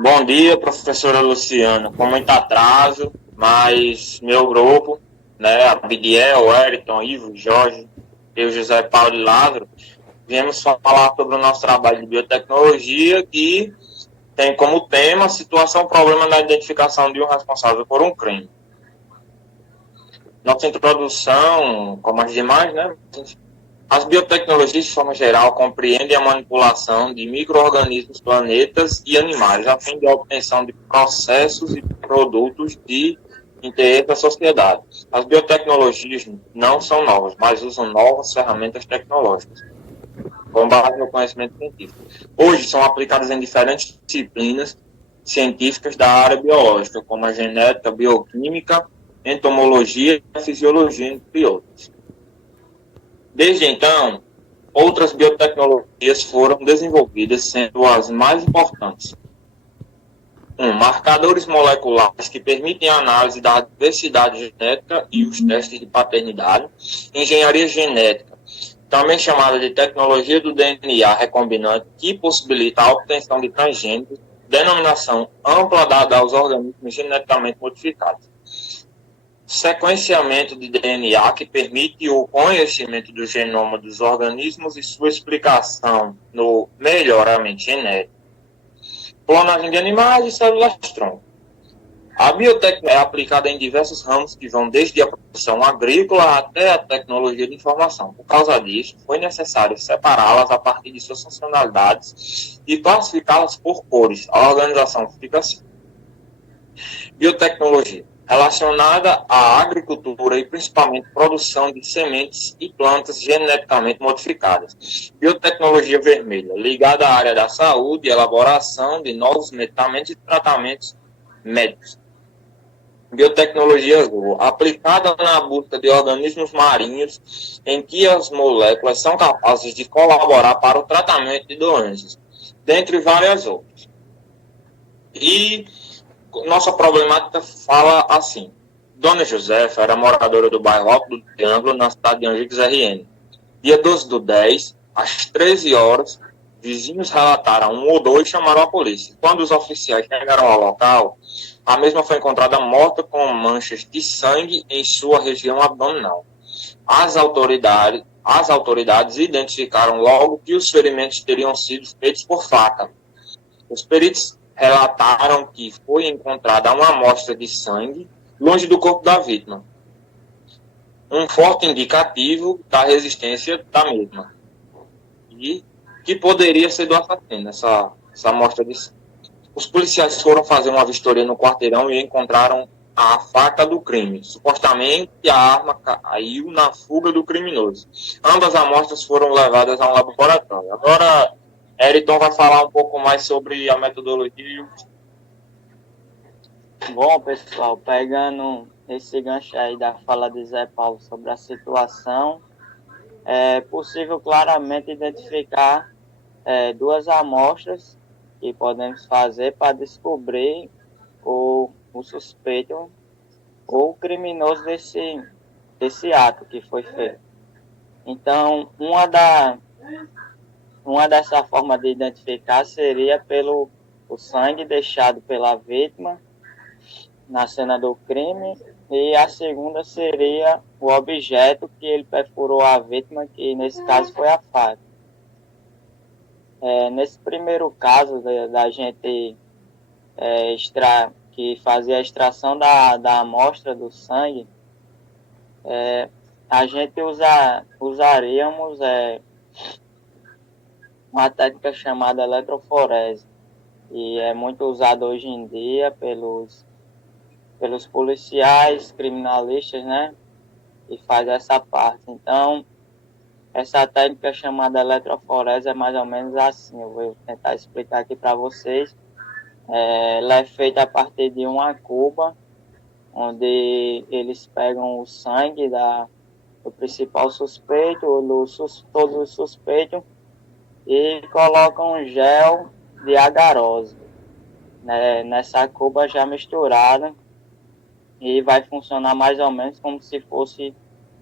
Bom dia, professora Luciana. Com muito atraso, mas meu grupo, né, a Bidiel, o Eriton, Ivo, Jorge, eu, José Paulo e Lázaro, viemos falar sobre o nosso trabalho de biotecnologia, que tem como tema a situação problema na identificação de um responsável por um crime. Nossa introdução, como as demais, né, as biotecnologias, de forma geral, compreendem a manipulação de micro-organismos, planetas e animais, a fim de obtenção de processos e produtos de interesse da sociedade. As biotecnologias não são novas, mas usam novas ferramentas tecnológicas, com base no conhecimento científico. Hoje são aplicadas em diferentes disciplinas científicas da área biológica, como a genética, bioquímica, entomologia, fisiologia, entre outros. Desde então, outras biotecnologias foram desenvolvidas, sendo as mais importantes. Marcadores moleculares que permitem a análise da diversidade genética e os testes de paternidade. Engenharia genética, também chamada de tecnologia do DNA recombinante, que possibilita a obtenção de transgênicos, denominação ampla dada aos organismos geneticamente modificados. Sequenciamento de DNA, que permite o conhecimento do genoma dos organismos e sua explicação no melhoramento genético. Clonagem de animais e células-tronco. A biotecnologia é aplicada em diversos ramos que vão desde a produção agrícola até a tecnologia de informação. Por causa disso, foi necessário separá-las a partir de suas funcionalidades e classificá-las por cores. A organização fica assim. Biotecnologia, relacionada à agricultura e principalmente produção de sementes e plantas geneticamente modificadas. Biotecnologia vermelha, ligada à área da saúde e elaboração de novos medicamentos e tratamentos médicos. Biotecnologia azul, aplicada na busca de organismos marinhos em que as moléculas são capazes de colaborar para o tratamento de doenças, dentre várias outras. E nossa problemática fala assim. Dona Josefa era moradora do bairro Alto do Triângulo, na cidade de Angicos RN. Dia 12/10, às 13 horas, vizinhos relataram um odor e chamaram a polícia. Quando os oficiais chegaram ao local, a mesma foi encontrada morta com manchas de sangue em sua região abdominal. As autoridades identificaram logo que os ferimentos teriam sido feitos por faca. Os peritos relataram que foi encontrada uma amostra de sangue longe do corpo da vítima, um forte indicativo da resistência da mesma, e que poderia ser do assassino, essa amostra de sangue. Os policiais foram fazer uma vistoria no quarteirão e encontraram a faca do crime. Supostamente a arma caiu na fuga do criminoso. Ambas amostras foram levadas a um laboratório. Agora, Eriton vai falar um pouco mais sobre a metodologia. Bom, pessoal, pegando esse gancho aí da fala de Zé Paulo sobre a situação, é possível claramente identificar duas amostras que podemos fazer para descobrir o suspeito ou o criminoso desse ato que foi feito. Então, uma dessa forma de identificar seria pelo o sangue deixado pela vítima na cena do crime, e a segunda seria o objeto que ele perfurou a vítima, que nesse caso foi a faca. Nesse primeiro caso da gente que fazia a extração da amostra do sangue, a gente usaríamos uma técnica chamada eletroforese, e é muito usada hoje em dia pelos policiais, criminalistas, né? E faz essa parte. Então, essa técnica chamada eletroforese é mais ou menos assim. Eu vou tentar explicar aqui para vocês. Ela é feita a partir de uma cuba, onde eles pegam o sangue do principal suspeito, todos os suspeitos, e colocam um gel de agarose, né, nessa cuba já misturada, e vai funcionar mais ou menos como se fosse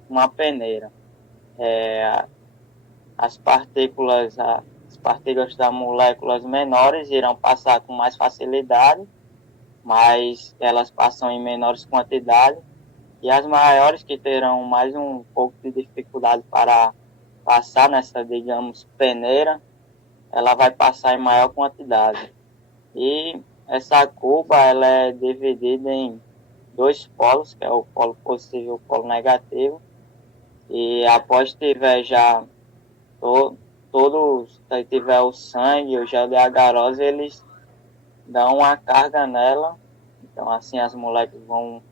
uma peneira. As partículas as partículas das moléculas menores irão passar com mais facilidade, mas elas passam em menores quantidades, e as maiores, que terão mais um pouco de dificuldade para passar nessa, digamos, peneira, ela vai passar em maior quantidade. E essa curva ela é dividida em dois polos, que é o polo positivo e o polo negativo. E após tiver já se tiver o sangue, o gel de agarose, eles dão uma carga nela. Então, assim, as moléculas vão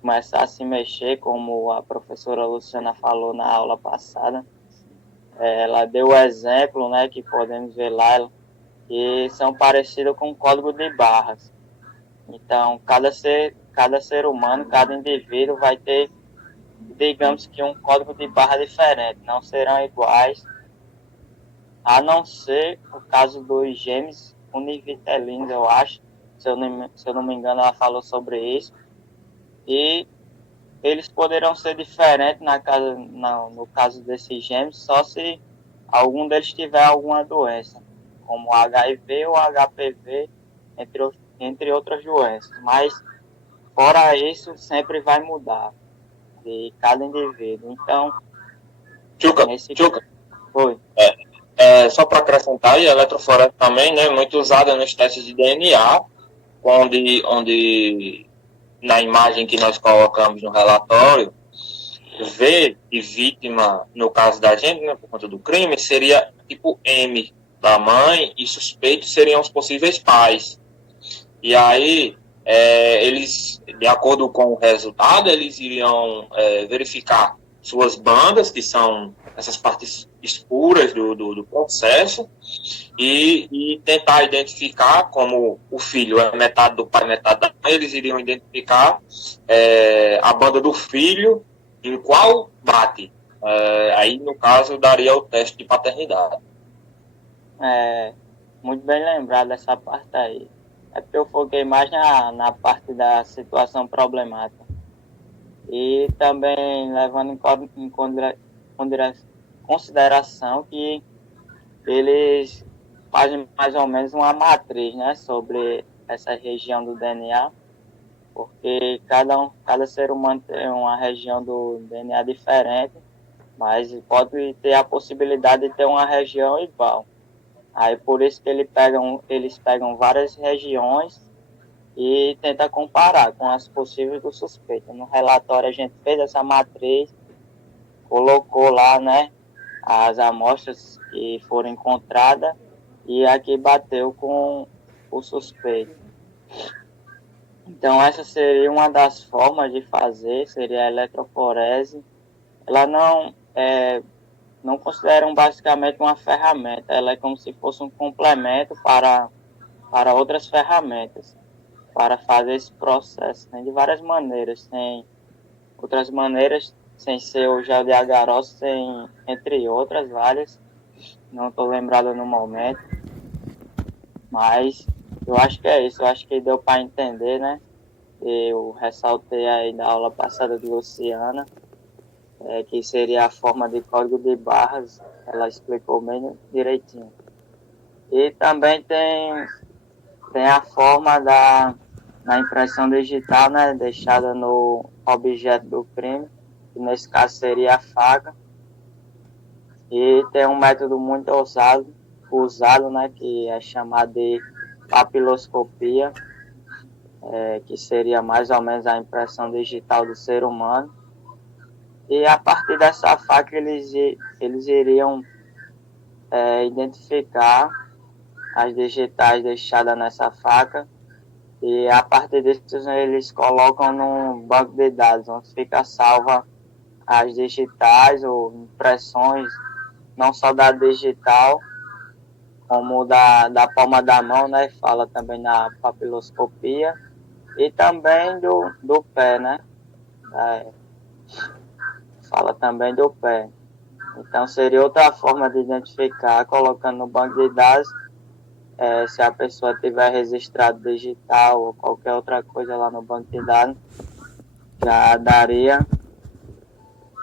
começar a se mexer, como a professora Luciana falou na aula passada. Ela deu o exemplo, né, que podemos ver lá, que são parecidos com o código de barras. Então, cada ser humano, cada indivíduo vai ter, digamos que, um código de barra diferente, não serão iguais, a não ser o caso dos gêmeos univitelinos, eu acho, se eu não me engano, ela falou sobre isso, e eles poderão ser diferentes no caso desses gêmeos, só se algum deles tiver alguma doença, como HIV ou HPV, entre outras doenças. Mas, fora isso, sempre vai mudar de cada indivíduo. Então, nesse... Tchuca, Foi. só para acrescentar, e a eletroforese também, né, muito usada nos testes de DNA, onde na imagem que nós colocamos no relatório, V de vítima, no caso da gente, né, por conta do crime, seria tipo M da mãe, e suspeitos seriam os possíveis pais. E aí, eles, de acordo com o resultado, eles iriam verificar suas bandas, que são essas partes escuras do processo, e tentar identificar, como o filho é metade do pai, metade da mãe, eles iriam identificar a banda do filho em qual bate. Aí, no caso, daria o teste de paternidade. Muito bem lembrado essa parte aí. É porque eu foquei mais na parte da situação problemática. E também levando em consideração que eles fazem mais ou menos uma matriz, né, sobre essa região do DNA, porque cada ser humano tem uma região do DNA diferente, mas pode ter a possibilidade de ter uma região igual. Aí por isso que eles pegam várias regiões e tentam comparar com as possíveis do suspeito. No relatório a gente fez essa matriz, colocou lá, né, as amostras que foram encontradas, e aqui bateu com o suspeito. Então essa seria uma das formas de fazer, seria a eletroforese. Ela não consideram basicamente uma ferramenta, ela é como se fosse um complemento para outras ferramentas, para fazer esse processo, né, de várias maneiras, sem ser o gel de agarose, entre outras várias, não estou lembrado no momento, mas eu acho que é isso, eu acho que deu para entender, né? Eu ressaltei aí na aula passada de Luciana, que seria a forma de código de barras, ela explicou bem direitinho. E também tem a forma na impressão digital, né, deixada no objeto do crime, que nesse caso seria a faca. E tem um método muito usado, né, que é chamado de papiloscopia, que seria mais ou menos a impressão digital do ser humano. E a partir dessa faca eles iriam identificar as digitais deixadas nessa faca, e a partir disso eles colocam num banco de dados, onde fica salva as digitais ou impressões, não só da digital, como da palma da mão, né? Fala também na papiloscopia, e também do pé, né? Fala também do pé. Então seria outra forma de identificar, colocando no banco de dados, se a pessoa tiver registrado digital ou qualquer outra coisa lá no banco de dados, já daria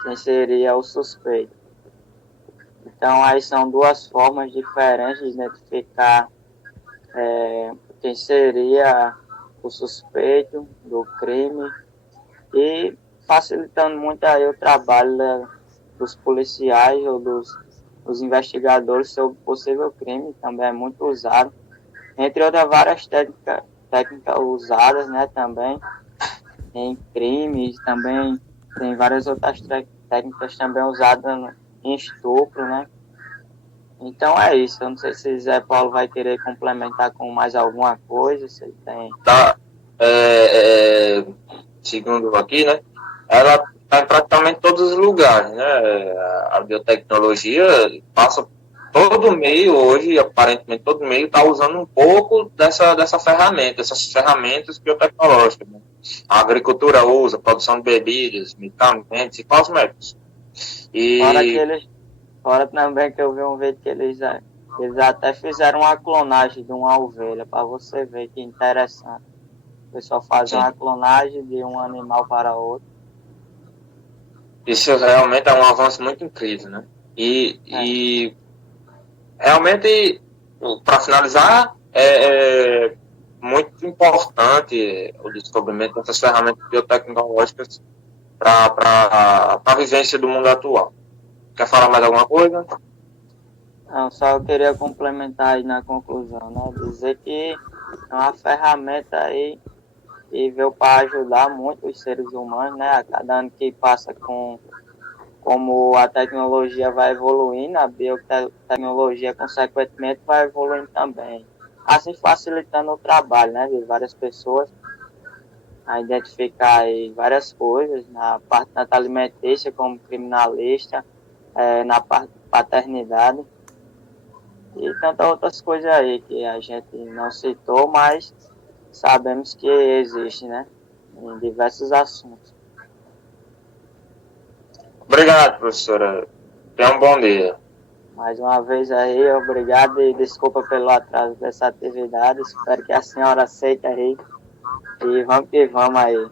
quem seria o suspeito. Então, aí são duas formas diferentes de identificar quem seria o suspeito do crime e facilitando muito aí o trabalho dos policiais ou dos investigadores sobre possível crime, também é muito usado, entre outras várias técnicas usadas, né, também em crimes, também tem várias outras técnicas também usadas em estupro, né. Então é isso, eu não sei se Zé Paulo vai querer complementar com mais alguma coisa, se ele tem... Tá, segundo aqui, né? Ela está em praticamente todos os lugares, né? A biotecnologia passa todo meio hoje, aparentemente todo meio está usando um pouco dessa ferramenta, dessas ferramentas biotecnológicas, né? A agricultura usa, produção de bebidas, medicamentos e cosméticos. E Fora também que eu vi um vídeo que eles até fizeram uma clonagem de uma ovelha, para você ver que interessante. O pessoal faz uma clonagem de um animal para outro. Isso realmente é um avanço muito incrível, né? E realmente, para finalizar, é muito importante o descobrimento dessas ferramentas biotecnológicas para a vivência do mundo atual. Quer falar mais alguma coisa? Não, só queria complementar aí na conclusão, né? Dizer que é uma ferramenta aí que veio para ajudar muito os seres humanos, né? A cada ano que passa como a tecnologia vai evoluindo, a biotecnologia, consequentemente, vai evoluindo também. Assim facilitando o trabalho, né? De várias pessoas a identificar aí várias coisas, na parte alimentícia, como criminalista, na parte de paternidade, e tantas outras coisas aí que a gente não citou, mas sabemos que existe, né? Em diversos assuntos. Obrigado, professora. Tenha um bom dia. Mais uma vez aí, obrigado e desculpa pelo atraso dessa atividade. Espero que a senhora aceite aí. E vamos que vamos aí.